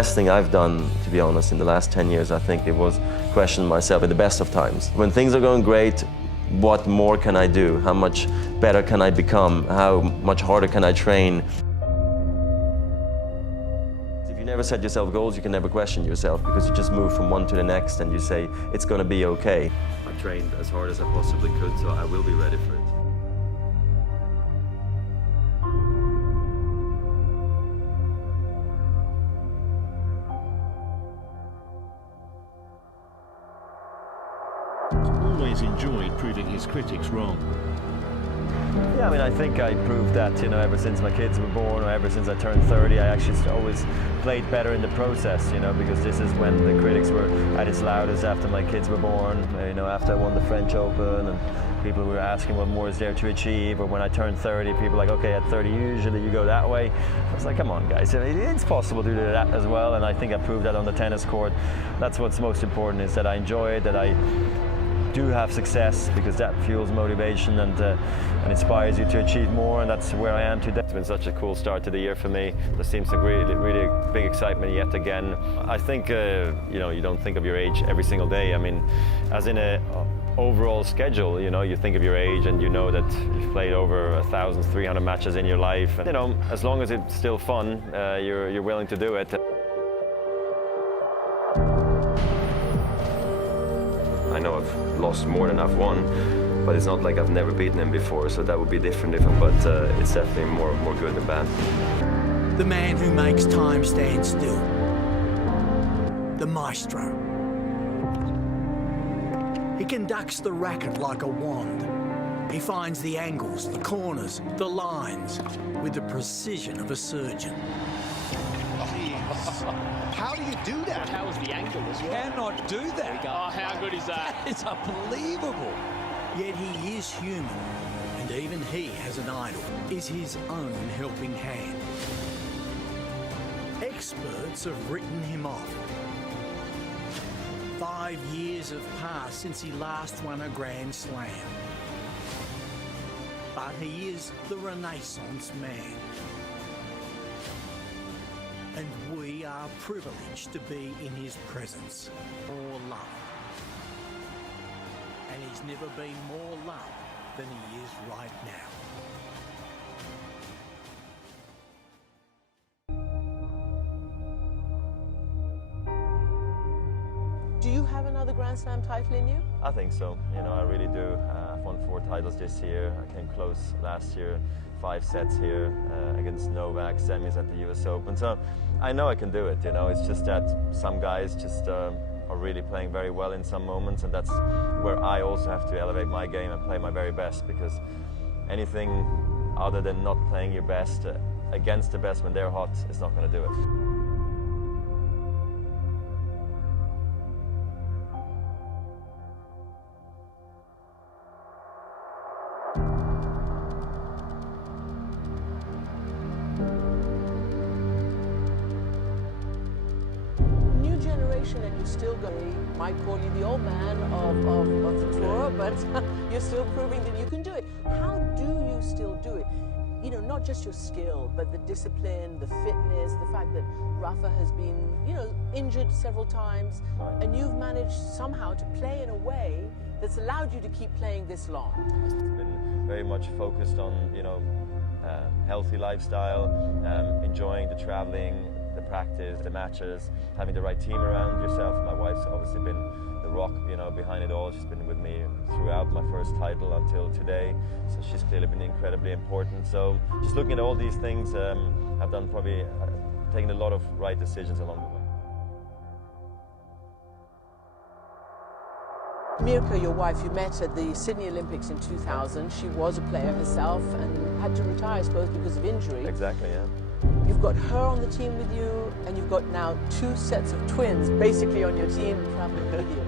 best thing I've done, to be honest, in the last 10 years, I think it was question myself at the best of times. When things are going great, what more can I do? How much better can I become? How much harder can I train? If you never set yourself goals, you can never question yourself, because you just move from one to the next and you say, it's going to be okay. I trained as hard as I possibly could, so I will be ready for it. Always enjoyed proving his critics wrong. Yeah, I mean, I think I proved that, ever since my kids were born, or ever since I turned 30, I actually always played better in the process, because this is when the critics were at its loudest after my kids were born, after I won the French Open, and people were asking what more is there to achieve, or when I turned 30, people were like, okay, at 30 usually you go that way. I was like, come on guys, it's possible to do that as well, and I think I proved that on the tennis court. That's what's most important, is that I enjoy it, that I do have success, because that fuels motivation and inspires you to achieve more, and that's where I am today. It's been such a cool start to the year for me. There seems some really big excitement yet again. I think you don't think of your age every single day. I mean, as in a overall schedule, you think of your age and you know that you've played over 1,300 matches in your life. And, as long as it's still fun, you're willing to do it. I know I've lost more than I've won, but it's not like I've never beaten him before, so that would be different, but it's definitely more good than bad. The man who makes time stand still. The maestro. He conducts the racket like a wand. He finds the angles, the corners, the lines, with the precision of a surgeon. How do you do that? How is the angle as well? Cannot do that. Oh, how good is that? It's unbelievable. Yet he is human, and even he has an idol, is his own helping hand. Experts have written him off. 5 years have passed since he last won a Grand Slam. But he is the Renaissance man. And we are privileged to be in his presence, or loved. And he's never been more loved than he is right now. Do you have another Grand Slam title in you? I think so. I really do. I've won 4 titles this year. I came close last year, 5 sets here against Novak, semis at the US Open. So I know I can do it. It's just that some guys just are really playing very well in some moments, and that's where I also have to elevate my game and play my very best, because anything other than not playing your best against the best when they're hot is not going to do it. And you still go, might call you the old man of the tour, but you're still proving that you can do it. How do you still do it? Not just your skill, but the discipline, the fitness, the fact that Rafa has been, injured several times, and you've managed somehow to play in a way that's allowed you to keep playing this long. It's been very much focused on, healthy lifestyle, enjoying the traveling, the practice, the matches, having the right team around yourself. My wife's obviously been the rock, behind it all. She's been with me throughout my first title until today, so she's clearly been incredibly important. So just looking at all these things, I've done probably taken a lot of right decisions along the way. Mirka, your wife, you met at the Sydney Olympics in 2000. She was a player herself and had to retire, I suppose, because of injury. Exactly, yeah. You've got her on the team with you, and you've got now 2 sets of twins basically on your team traveling with you.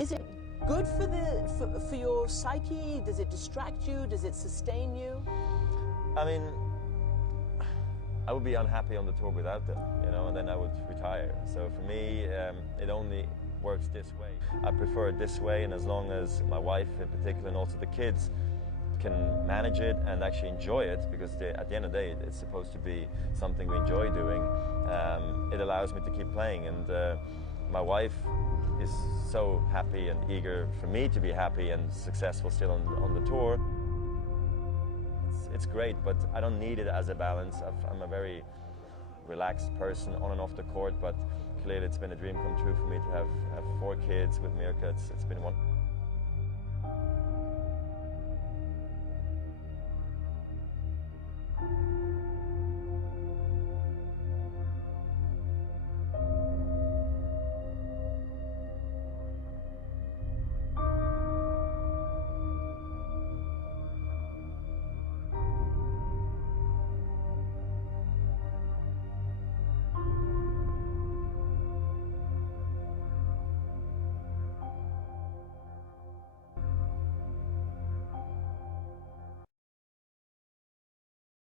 Is it good for your psyche? Does it distract you? Does it sustain you? I mean, I would be unhappy on the tour without them, and then I would retire. So for me, it only works this way. I prefer it this way, and as long as my wife in particular and also the kids can manage it and actually enjoy it, because at the end of the day, it's supposed to be something we enjoy doing. It allows me to keep playing, and my wife is so happy and eager for me to be happy and successful still on the tour. It's great, but I don't need it as a balance. I'm a very relaxed person on and off the court, but clearly it's been a dream come true for me to have 4 kids with Mirka. It's been one.